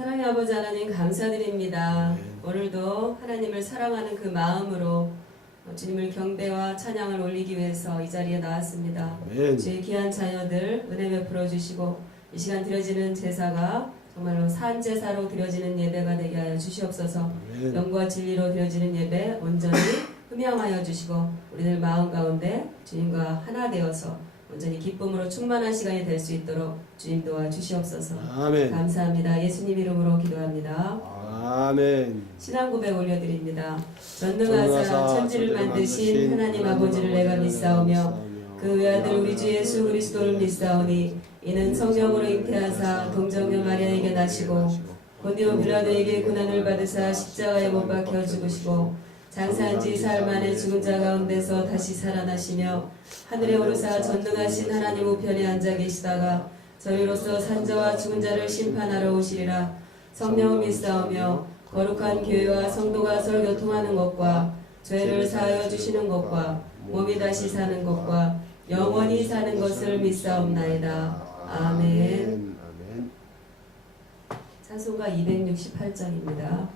사랑의 아버지 하나님 감사드립니다. 오늘도 하나님을 사랑하는 그 마음으로 주님을 경배와 찬양을 올리기 위해서 이 자리에 나왔습니다. 주의 귀한 자녀들 은혜 베풀어 주시고 이 시간 드려지는 제사가 정말로 산제사로 드려지는 예배가 되게 하여 주시옵소서. 영과 진리로 드려지는 예배 온전히 흠양하여 주시고 우리들 마음 가운데 주님과 하나 되어서 온전히 기쁨으로 충만한 시간이 될 수 있도록 주님 도와주시옵소서. 아멘. 감사합니다. 예수님 이름으로 기도합니다. 아멘. 신앙 고백 올려드립니다. 전능하사 천지를 만드신 하나님 아버지를 내가 믿사오며 그 외아들 우리 주 예수 그리스도를 믿사오니 이는 성령으로 잉태하사 동정녀 마리아에게 나시고 본디오 빌라도에게 고난을 받으사 십자가에 못 박혀 죽으시고 장사한 지 사흘 만에 죽은 자 가운데서 다시 살아나시며 하늘에 오르사 전능하신 하나님 우편에 앉아 계시다가 저희로서 산자와 죽은 자를 심판하러 오시리라. 성령을 믿사오며 거룩한 교회와 성도가 서로 교통하는 것과 죄를 사하여 주시는 것과 몸이 다시 사는 것과 영원히 사는 것을 믿사옵나이다. 아멘. 찬송가 268장입니다.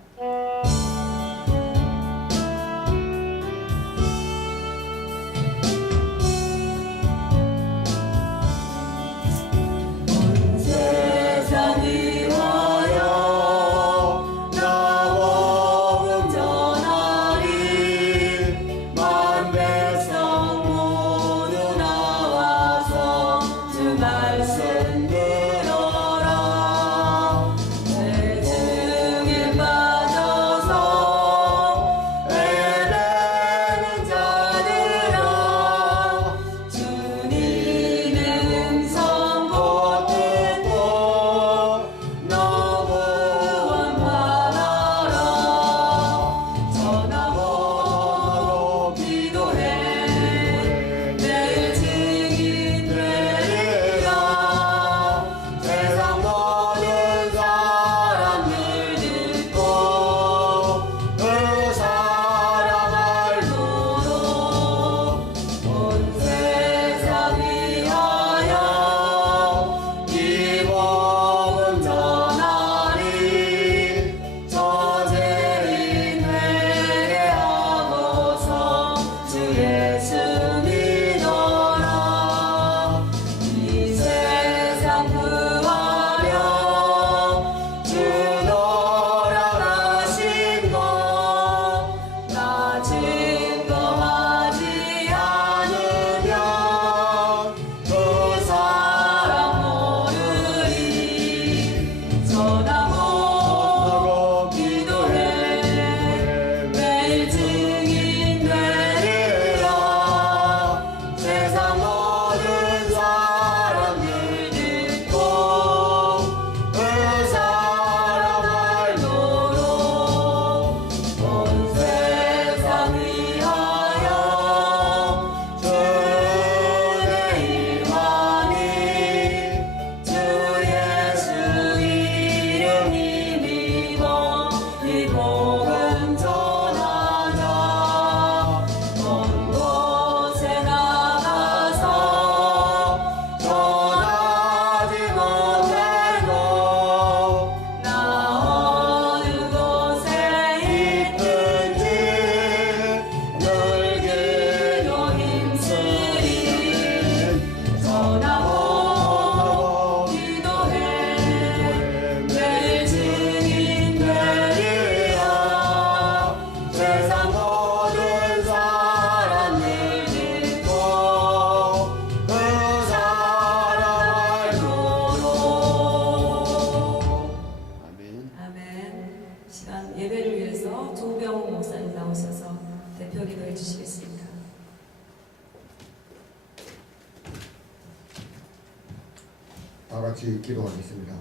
다 같이 기도하겠습니다.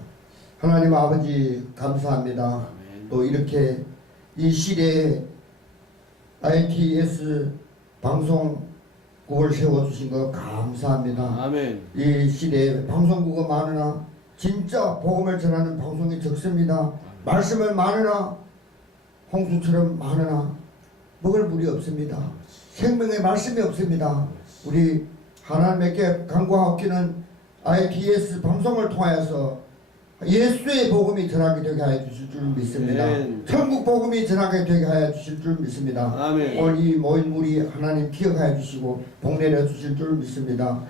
하나님 아버지 감사합니다. 또 이렇게 이 시대에 ITS 방송국을 세워주신 거 감사합니다. 아멘. 이 시대에 방송국은 많으나 진짜 복음을 전하는 방송이 적습니다. 말씀을 많으나 홍수처럼 많으나 먹을 물이 없습니다. 생명의 말씀이 없습니다. 우리 하나님께 간구하옵기는 ITS 방송을 통하여서 예수의 복음이 전하게 되게 하여 주실 줄 믿습니다. 아멘. 천국 복음이 전하게 되게 하여 주실 줄 믿습니다. 아멘. 오늘 이 모인 무리 하나님 기억하여 주시고 복 내려 주실 줄 믿습니다.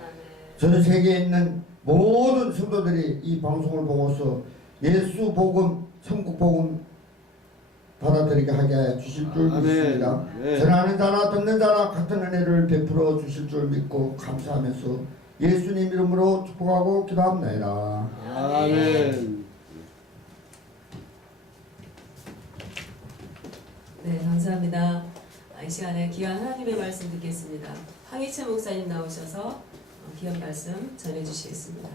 전 세계에 있는 모든 성도들이 이 방송을 보고서 예수 복음, 천국 복음 받아들이게 하게 하여 주실 줄 아멘. 믿습니다. 네. 전하는 자나 듣는 자나 같은 은혜를 베풀어 주실 줄 믿고 감사하면서 예수님 이름으로 축복하고 기도합니다. 아멘. 네, 감사합니다. 이 시간에 귀한 하나님의 말씀 듣겠습니다. 황희채 목사님 나오셔서 귀한 말씀 전해주시겠습니다.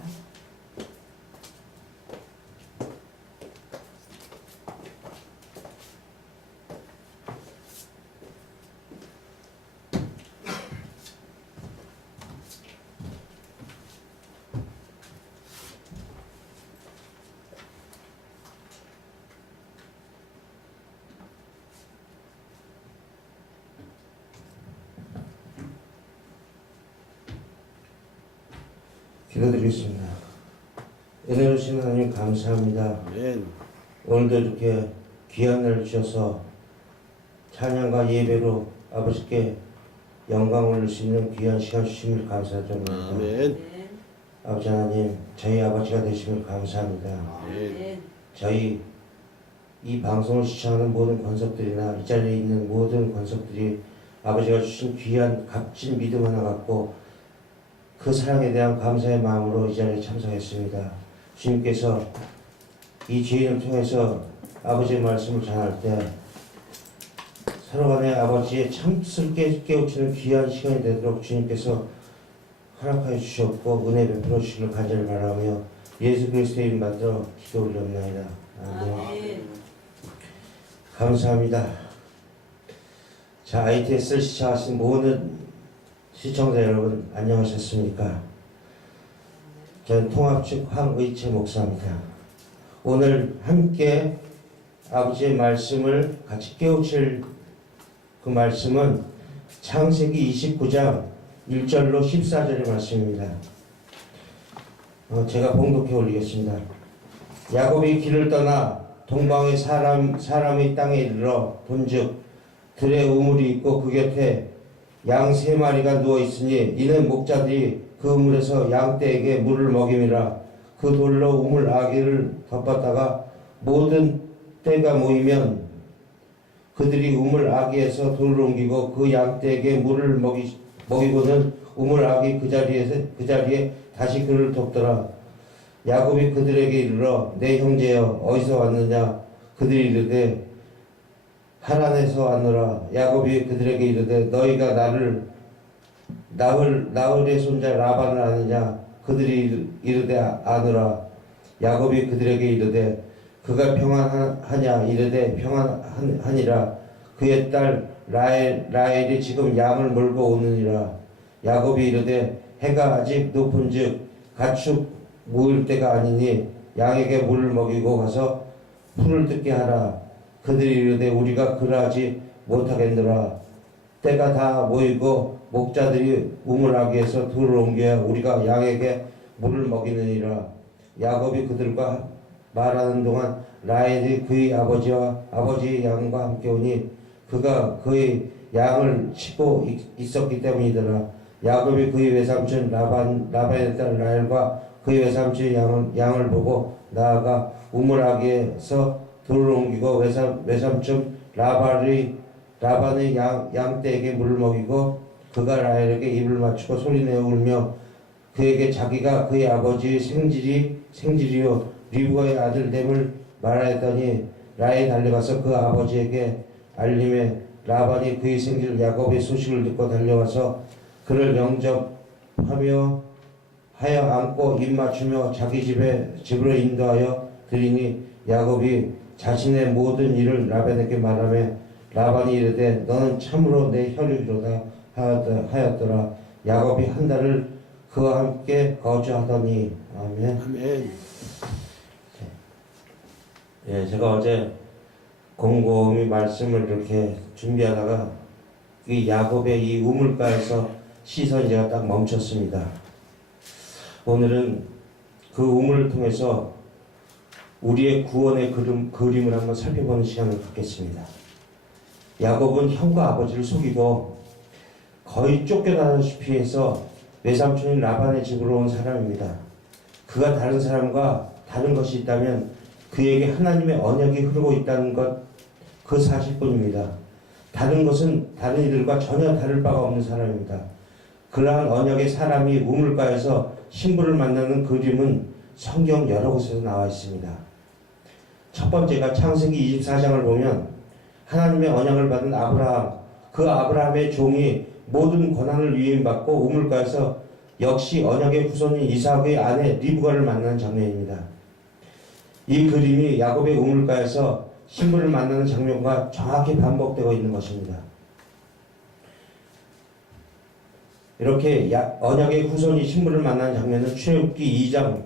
기도드리겠습니다. 은혜로 주신 하나님 감사합니다. 아멘. 오늘도 이렇게 귀한 날 주셔서 찬양과 예배로 아버지께 영광 올릴 수 있는 귀한 시간 주심을 감사드립니다. 아멘. 아버지 하나님, 저희 아버지가 되심을 감사합니다. 아멘. 저희 이 방송을 시청하는 모든 권속들이나 이 자리에 있는 모든 권속들이 아버지가 주신 귀한 값진 믿음 하나 갖고 그 사랑에 대한 감사의 마음으로 이 자리에 참석했습니다. 주님께서 이 죄인을 통해서 아버지의 말씀을 전할 때 서로 간에 아버지의 참스럽게 깨우치는 귀한 시간이 되도록 주님께서 허락하여 주셨고 은혜 베풀어 주시길 간절히 바라며 예수 그리스도의 이름 받들어 기도 올렸나이다. 아멘. 감사합니다. 자, ITS를 시청하신 모든 시청자 여러분 안녕하셨습니까? 저는 통합측 황의채 목사입니다. 오늘 함께 아버지의 말씀을 같이 깨우칠 그 말씀은 창세기 29장 1절로 14절의 말씀입니다. 제가 봉독해 올리겠습니다. 야곱이 길을 떠나 동방의 사람의 땅에 이르러 본즉 들에 우물이 있고 그 곁에 양 3마리가 누워 있으니 이는 목자들이 그 우물에서 양떼에게 물을 먹임이라. 그 돌로 우물 아기를 덮었다가 모든 떼가 모이면 그들이 우물 아기에서 돌을 옮기고 그 양떼에게 물을 먹이고는 우물 아기 그 자리에 다시 그를 덮더라. 야곱이 그들에게 이르러 내 형제여 어디서 왔느냐? 그들이 이르되 하란에서 왔노라. 야곱이 그들에게 이르되 너희가 나흘의 손자 라반을 아느냐? 그들이 이르되 아노라. 야곱이 그들에게 이르되 그가 평안하냐? 이르되 평안하니라. 그의 딸 라헬이 지금 양을 몰고 오느니라. 야곱이 이르되 해가 아직 높은즉 가축 모일 때가 아니니 양에게 물을 먹이고 가서 풀을 뜯게 하라. 그들이 이르되 우리가 그러하지 못하겠노라. 때가 다 모이고 목자들이 우물아기에서 돌을 옮겨야 우리가 양에게 물을 먹이느니라. 야곱이 그들과 말하는 동안 라헬이 그의 아버지와 아버지의 양과 함께 오니 그가 그의 양을 치고 있었기 때문이더라. 야곱이 그의 외삼촌 라반의 딸 라헬과 그의 외삼촌의 양을 보고 나아가 우물아기에서 돌을 옮기고 외삼촌 라반의 양떼에게 물을 먹이고 그가 라헬에게 입을 맞추고 소리내어 울며 그에게 자기가 그의 아버지의 생질이요 리브가의 아들됨을 말하였더니 라헬이 달려가서 그 아버지에게 알림에 라반이 그의 생질 야곱의 소식을 듣고 달려와서 그를 영접하여 안고 입 맞추며 자기 집으로 인도하여 드리니 야곱이 자신의 모든 일을 라반에게 말하며 라반이 이르되 너는 참으로 내 혈육이로다 하였더라. 야곱이 한 달을 그와 함께 거주하더니 아멘. 아멘. 예, 제가 어제 곰곰이 말씀을 이렇게 준비하다가 이 야곱의 이 우물가에서 시선이 제가 딱 멈췄습니다. 오늘은 그 우물을 통해서 우리의 구원의 그림을 한번 살펴보는 시간을 갖겠습니다. 야곱은 형과 아버지를 속이고 거의 쫓겨나다시피 해서 외삼촌인 라반의 집으로 온 사람입니다. 그가 다른 사람과 다른 것이 있다면 그에게 하나님의 언약이 흐르고 있다는 것, 그 사실뿐입니다. 다른 것은 다른 이들과 전혀 다를 바가 없는 사람입니다. 그러한 언약의 사람이 우물가에서 신부를 만나는 그림은 성경 여러 곳에서 나와 있습니다. 첫 번째가 창세기 24장을 보면 하나님의 언약을 받은 아브라함, 그 아브라함의 종이 모든 권한을 위임받고 우물가에서 역시 언약의 후손인 이삭의 아내 리브가를 만나는 장면입니다. 이 그림이 야곱의 우물가에서 신부를 만나는 장면과 정확히 반복되고 있는 것입니다. 이렇게 언약의 후손이 신부를 만나는 장면은 출애굽기 2장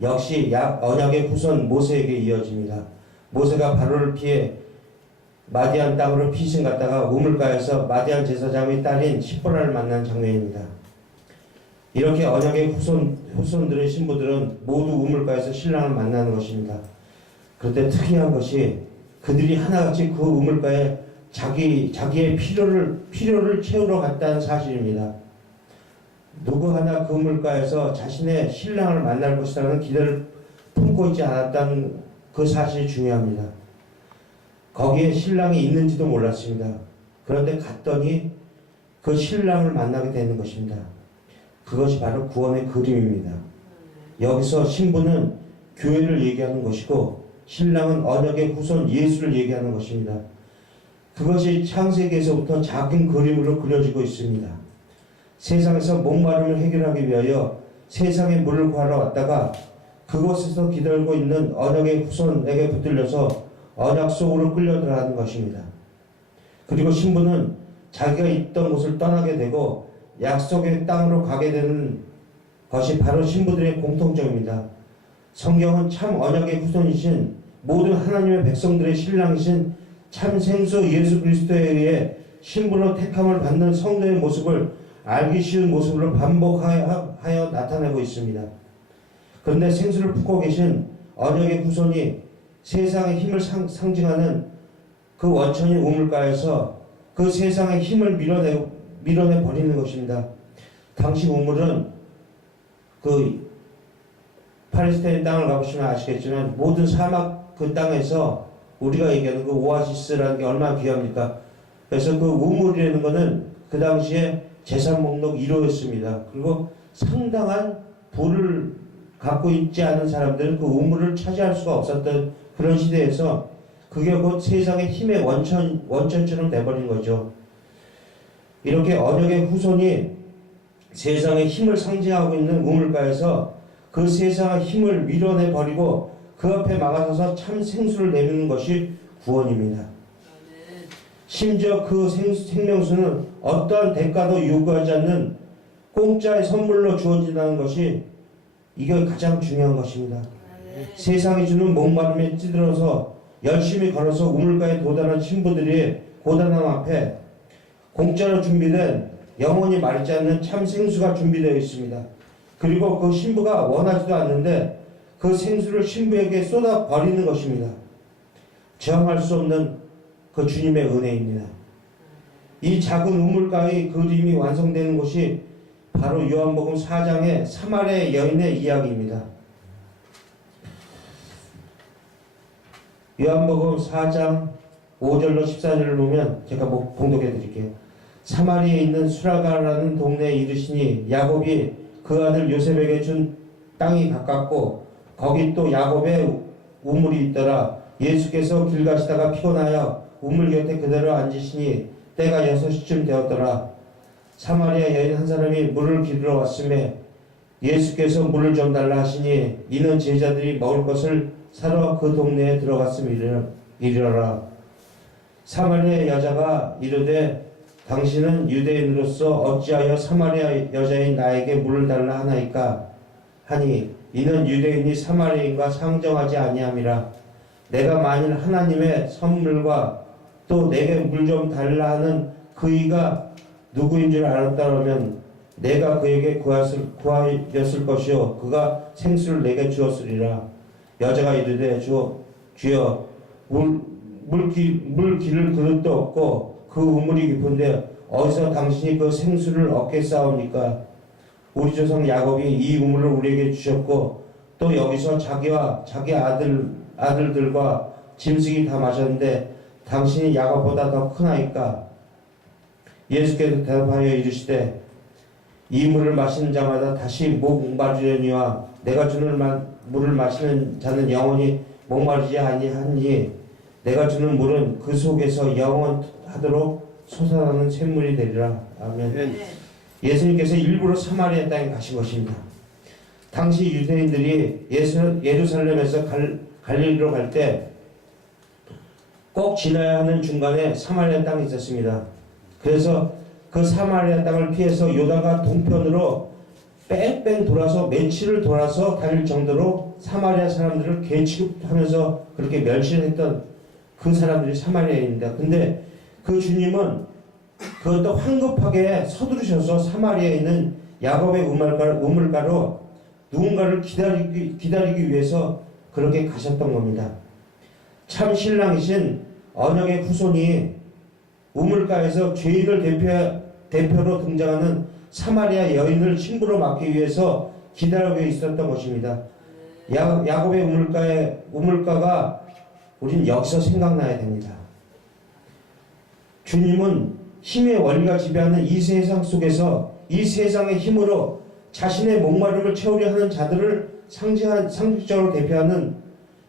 역시 언약의 후손 모세에게 이어집니다. 모세가 바로를 피해 마디안 땅으로 피신 갔다가 우물가에서 마디안 제사장의 딸인 시보라를 만난 장면입니다. 이렇게 언약의 후손들의 신부들은 모두 우물가에서 신랑을 만나는 것입니다. 그런데 특이한 것이 그들이 하나같이 그 우물가에 자기의 필요를 채우러 갔다는 사실입니다. 누구 하나 그 우물가에서 자신의 신랑을 만날 것이라는 기대를 품고 있지 않았다는 그 사실이 중요합니다. 거기에 신랑이 있는지도 몰랐습니다. 그런데 갔더니 그 신랑을 만나게 되는 것입니다. 그것이 바로 구원의 그림입니다. 여기서 신부는 교회를 얘기하는 것이고 신랑은 언약의 후손 예수를 얘기하는 것입니다. 그것이 창세기에서부터 작은 그림으로 그려지고 있습니다. 세상에서 목마름을 해결하기 위하여 세상에 물을 구하러 왔다가 그곳에서 기다리고 있는 언약의 후손에게 붙들려서 언약 속으로 끌려 들어가는 것입니다. 그리고 신부는 자기가 있던 곳을 떠나게 되고 약속의 땅으로 가게 되는 것이 바로 신부들의 공통점입니다. 성경은 참 언약의 후손이신 모든 하나님의 백성들의 신랑이신 참 생수 예수 그리스도에 의해 신부로 택함을 받는 성도의 모습을 알기 쉬운 모습으로 반복하여 나타내고 있습니다. 그런데 생수를 품고 계신 언약의 후손이 세상의 힘을 상징하는 그 원천인 우물가에서 그 세상의 힘을 밀어내 버리는 것입니다. 당시 우물은 그 팔레스타인 땅을 가보시면 아시겠지만 모든 사막 그 땅에서 우리가 얘기하는 그 오아시스라는 게 얼마나 귀합니까? 그래서 그 우물이라는 것은 그 당시에 재산 목록 1호였습니다. 그리고 상당한 부를 갖고 있지 않은 사람들은 그 우물을 차지할 수가 없었던 그런 시대에서 그게 곧 세상의 힘의 원천처럼 돼버린 거죠. 이렇게 언약의 후손이 세상의 힘을 상징하고 있는 우물가에서 그 세상의 힘을 밀어내버리고 그 앞에 막아서서 참 생수를 내미는 것이 구원입니다. 심지어 그 생명수는 어떠한 대가도 요구하지 않는 공짜의 선물로 주어진다는 것이 이게 가장 중요한 것입니다. 세상이 주는 목마름에 찌들어서 열심히 걸어서 우물가에 도달한 신부들이 고단함 앞에 공짜로 준비된 영원히 마르지 않는 참 생수가 준비되어 있습니다. 그리고 그 신부가 원하지도 않는데 그 생수를 신부에게 쏟아 버리는 것입니다. 저항할 수 없는 그 주님의 은혜입니다. 이 작은 우물가의 그림이 완성되는 곳이 바로 요한복음 4장의 사마리아 여인의 이야기입니다. 요한복음 4장 5절로 14절을 보면 제가 봉독해 드릴게요. 사마리아에 있는 수라가라는 동네에 이르시니 야곱이 그 아들 요셉에게 준 땅이 가깝고 거기 또 야곱의 우물이 있더라. 예수께서 길 가시다가 피곤하여 우물 곁에 그대로 앉으시니 때가 6시쯤 되었더라. 사마리아 여인 한 사람이 물을 기르러 왔음에 예수께서 물을 좀 달라 하시니 이는 제자들이 먹을 것을 사러 그 동네에 들어갔음 이르러라. 사마리아 여자가 이르되 당신은 유대인으로서 어찌하여 사마리아 여자인 나에게 물을 달라 하나이까 하니 이는 유대인이 사마리아인과 상정하지 아니함이라. 내가 만일 하나님의 선물과 또 내게 물 좀 달라 하는 그이가 누구인 줄 알았다면 내가 그에게 구하였을 것이요 그가 생수를 내게 주었으리라. 여자가 이르되 주여 물기를 그릇도 없고 그 우물이 깊은데 어디서 당신이 그 생수를 얻겠사옵니까? 우리 조상 야곱이 이 우물을 우리에게 주셨고 또 여기서 자기와 자기 아들들과 짐승이 다 마셨는데 당신이 야곱보다 더 크나이까? 예수께서 대답하여 이르시되 이 물을 마시는 자마다 다시 목마르려니와 내가 주는 물을 마시는 자는 영원히 목마르지 아니하니 내가 주는 물은 그 속에서 영원하도록 솟아나는 샘물이 되리라. 아멘. 예수님께서 일부러 사마리아 땅에 가신 것입니다. 당시 유대인들이 예루살렘에서 갈릴리로 갈 때 꼭 지나야 하는 중간에 사마리아 땅이 있었습니다. 그래서 그 사마리아 땅을 피해서 요단강 동편으로 뺑뺑 돌아서 며칠을 돌아서 다닐 정도로 사마리아 사람들을 개 취급하면서 그렇게 멸시했던 그 사람들이 사마리아인입니다. 근데 그 주님은 그것도 황급하게 서두르셔서 사마리아에 있는 야곱의 우물가로 누군가를 기다리기 위해서 그렇게 가셨던 겁니다. 참 신랑이신 언약의 후손이 우물가에서 죄인을 대표로 등장하는 사마리아 여인을 신부로 맡기 위해서 기다리고 있었던 것입니다. 야곱의 우물가가 우린 여기서 생각나야 됩니다. 주님은 힘의 원리가 지배하는 이 세상 속에서 이 세상의 힘으로 자신의 목마름을 채우려 하는 자들을 상징적으로 대표하는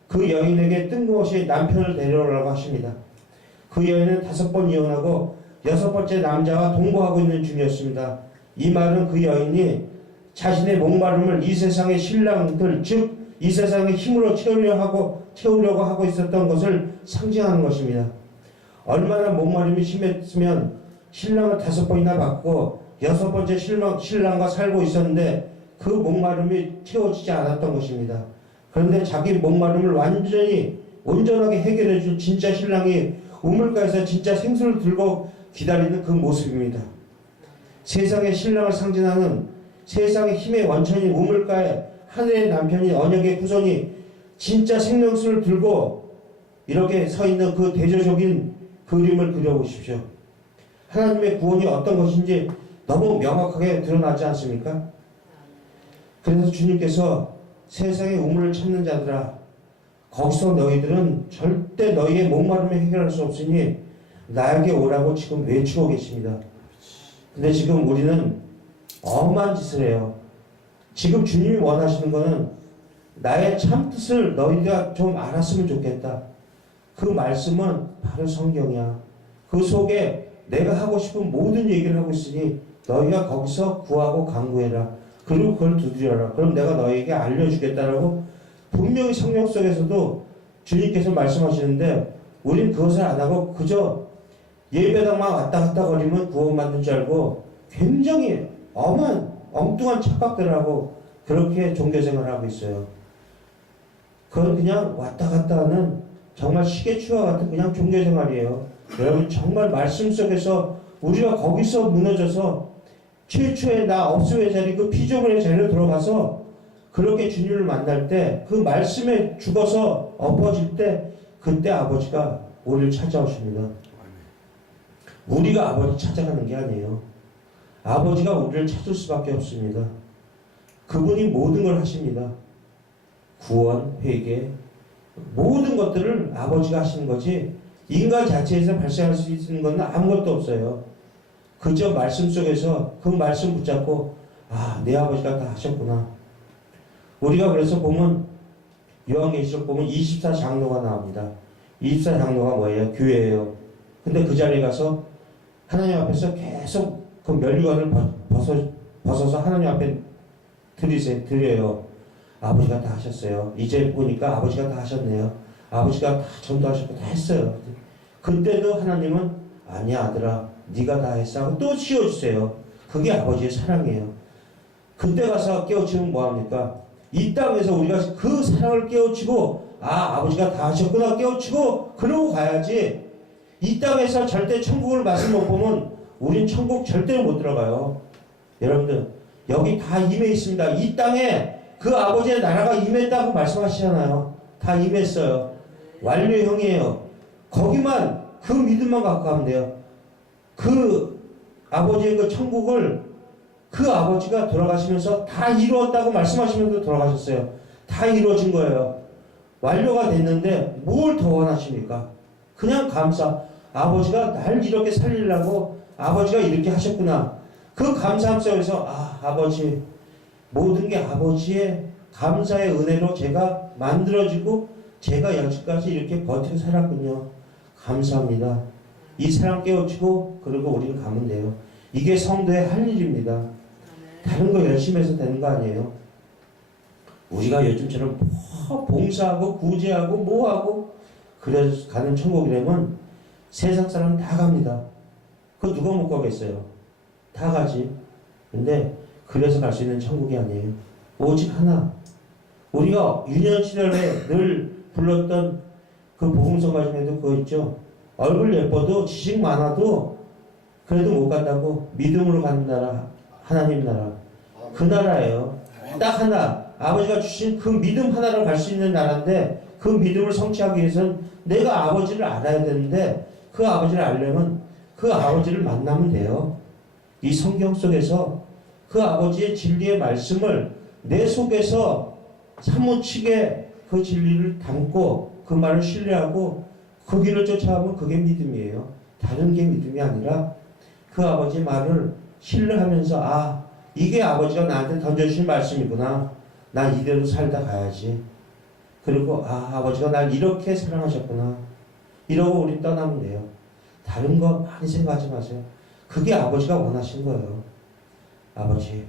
그 여인에게 뜬금없이 남편을 데려오라고 하십니다. 그 여인은 5번 이혼하고 6번째 남자와 동거하고 있는 중이었습니다. 이 말은 그 여인이 자신의 목마름을 이 세상의 신랑들, 즉 이 세상의 힘으로 채우려고 하고 있었던 것을 상징하는 것입니다. 얼마나 목마름이 심했으면 신랑을 5번이나 받고 6번째 신랑과 살고 있었는데 그 목마름이 채워지지 않았던 것입니다. 그런데 자기 목마름을 온전하게 해결해 줄 진짜 신랑이 우물가에서 진짜 생수를 들고 기다리는 그 모습입니다. 세상의 신랑을 상징하는 세상의 힘의 원천인 우물가에 하늘의 남편이 언약의 후손이 진짜 생명수를 들고 이렇게 서 있는 그 대조적인 그림을 그려보십시오. 하나님의 구원이 어떤 것인지 너무 명확하게 드러나지 않습니까? 그래서 주님께서 세상의 우물을 찾는 자들아, 거기서 너희들은 절대 너희의 목마름을 해결할 수 없으니 나에게 오라고 지금 외치고 계십니다. 근데 지금 우리는 엄한 짓을 해요. 지금 주님이 원하시는 것은 나의 참뜻을 너희가 좀 알았으면 좋겠다. 그 말씀은 바로 성경이야. 그 속에 내가 하고 싶은 모든 얘기를 하고 있으니 너희가 거기서 구하고 간구해라. 그리고 그걸 두드려라. 그럼 내가 너희에게 알려주겠다라고 분명히 성경 속에서도 주님께서 말씀하시는데 우린 그것을 안 하고 그저 예배당만 왔다 갔다 거리면 구원받는 줄 알고 굉장히 엉뚱한 착각들을 하고 그렇게 종교생활을 하고 있어요. 그건 그냥 왔다 갔다 하는 정말 시계추와 같은 그냥 종교생활이에요. 여러분 정말 말씀 속에서 우리가 거기서 무너져서 최초의 나 없음의 자리 그 피조물의 자리로 들어가서 그렇게 주님을 만날 때 그 말씀에 죽어서 엎어질 때 그때 아버지가 우리를 찾아오십니다. 우리가 아버지 찾아가는 게 아니에요. 아버지가 우리를 찾을 수밖에 없습니다. 그분이 모든 걸 하십니다. 구원, 회개, 모든 것들을 아버지가 하시는 거지 인간 자체에서 발생할 수 있는 건 아무것도 없어요. 그저 말씀 속에서 그 말씀 붙잡고 내 아버지가 다 하셨구나. 우리가 그래서 보면 요한계시록 보면 24장로가 나옵니다. 24장로가 뭐예요? 교회예요. 근데 그 자리에 가서 하나님 앞에서 계속 그 면류관을 벗어서 하나님 앞에 드려요. 아버지가 다 하셨어요. 이제 보니까 아버지가 다 하셨네요. 아버지가 다 전도하셨고 다 했어요. 그때도 하나님은 아니야 아들아 네가 다 했어 하고 또 씌워주세요. 그게 아버지의 사랑이에요. 그때 가서 깨우치면 뭐합니까? 이 땅에서 우리가 그 사랑을 깨우치고 아버지가 다 하셨구나 깨우치고 그러고 가야지. 이 땅에서 절대 천국을 맛을 못 보면 우린 천국 절대로 못 들어가요. 여러분들 여기 다 임해 있습니다. 이 땅에 그 아버지의 나라가 임했다고 말씀하시잖아요. 다 임했어요. 완료형이에요. 거기만 그 믿음만 갖고 가면 돼요. 그 아버지의 그 천국을 그 아버지가 돌아가시면서 다 이루었다고 말씀하시면서 돌아가셨어요. 다 이루어진 거예요. 완료가 됐는데 뭘 더 원하십니까? 그냥 감사. 아버지가 날 이렇게 살리려고 아버지가 이렇게 하셨구나. 그 감사함 속에서 아버지 모든 게 아버지의 감사의 은혜로 제가 만들어지고 제가 여기까지 이렇게 버티고 살았군요. 감사합니다. 이 사랑 깨우치고 그리고 우리는 가면 돼요. 이게 성도의 할 일입니다. 다른 거 열심히 해서 되는 거 아니에요. 우리가 요즘처럼 봉사하고 구제하고 뭐하고 그래서 가는 천국이라면 세상 사람 다 갑니다. 그거 누가 못 가겠어요. 다 가지. 근데 그래서 갈 수 있는 천국이 아니에요. 오직 하나. 우리가 유년 시절에 늘 불렀던 그 복음서가 중에도 그거 있죠. 얼굴 예뻐도 지식 많아도 그래도 못 간다고. 믿음으로 가는 나라, 하나님 나라. 그 나라예요. 딱 하나. 아버지가 주신 그 믿음 하나로 갈 수 있는 나라인데 그 믿음을 성취하기 위해서는 내가 아버지를 알아야 되는데 그 아버지를 알려면 그 아버지를 만나면 돼요. 이 성경 속에서 그 아버지의 진리의 말씀을 내 속에서 사무치게 그 진리를 담고 그 말을 신뢰하고 그 길을 쫓아가면 그게 믿음이에요. 다른 게 믿음이 아니라 그 아버지의 말을 신뢰하면서 이게 아버지가 나한테 던져주신 말씀이구나. 난 이대로 살다 가야지. 그리고 아버지가 날 이렇게 사랑하셨구나. 이러고 우리 떠나면 돼요. 다른 거 많이 생각하지 마세요. 그게 아버지가 원하신 거예요. 아버지,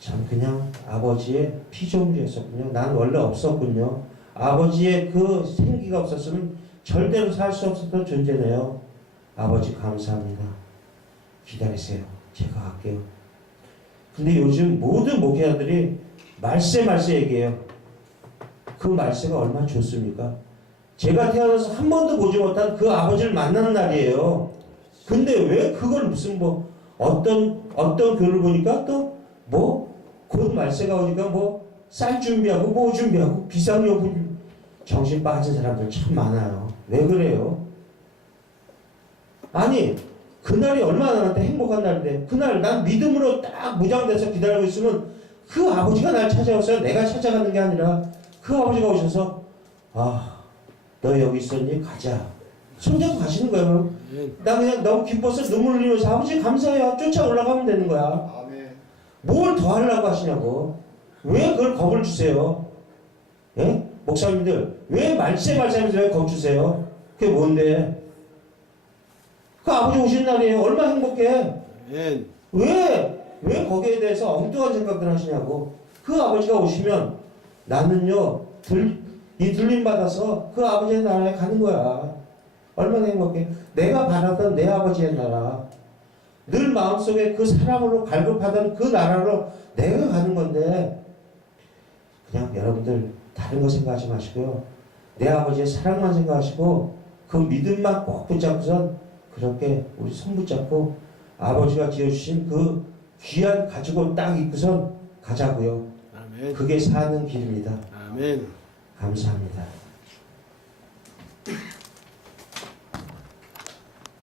전 그냥 아버지의 피조물이었었군요. 난 원래 없었군요. 아버지의 그 생기가 없었으면 절대로 살 수 없었던 존재네요. 아버지 감사합니다. 기다리세요. 제가 할게요. 근데 요즘 모든 목회자들이 말세 얘기해요. 그 말세가 얼마나 좋습니까? 제가 태어나서 한 번도 보지 못한 그 아버지를 만나는 날이에요. 근데 왜 그걸 무슨 어떤 교를 보니까 곧 말세가 오니까 쌀 준비하고 뭐 준비하고 비상용품 정신 빠진 사람들 참 많아요. 왜 그래요? 아니 그날이 얼마나 나한테 행복한 날인데 그날 난 믿음으로 딱 무장돼서 기다리고 있으면 그 아버지가 날 찾아오세요. 내가 찾아가는 게 아니라 그 아버지가 오셔서 너 여기 있었니? 가자. 손잡고 가시는 거예요. 나 그냥 너무 기뻐서 눈물 흘리면서 아버지 감사해요. 쫓아 올라가면 되는 거야. 뭘 더 하려고 하시냐고. 왜 그걸 겁을 주세요? 예? 목사님들 왜 말씀하면서 왜 겁 주세요? 그게 뭔데? 그 아버지 오신 날이에요. 얼마나 행복해. 왜 거기에 대해서 엉뚱한 생각들 하시냐고. 그 아버지가 오시면 나는요 이 들림 받아서 그 아버지의 나라에 가는 거야. 얼마나 행복해. 내가 바라던 내 아버지의 나라, 늘 마음속에 그 사랑으로 갈급하던 그 나라로 내가 가는 건데 그냥 여러분들 다른 거 생각하지 마시고요. 내 아버지의 사랑만 생각하시고 그 믿음만 꼭 붙잡고선 그렇게 우리 손 붙잡고 아버지가 지어주신 그 귀한 가지고 딱 입고선 가자고요. 아멘. 그게 사는 길입니다. 아멘. 감사합니다.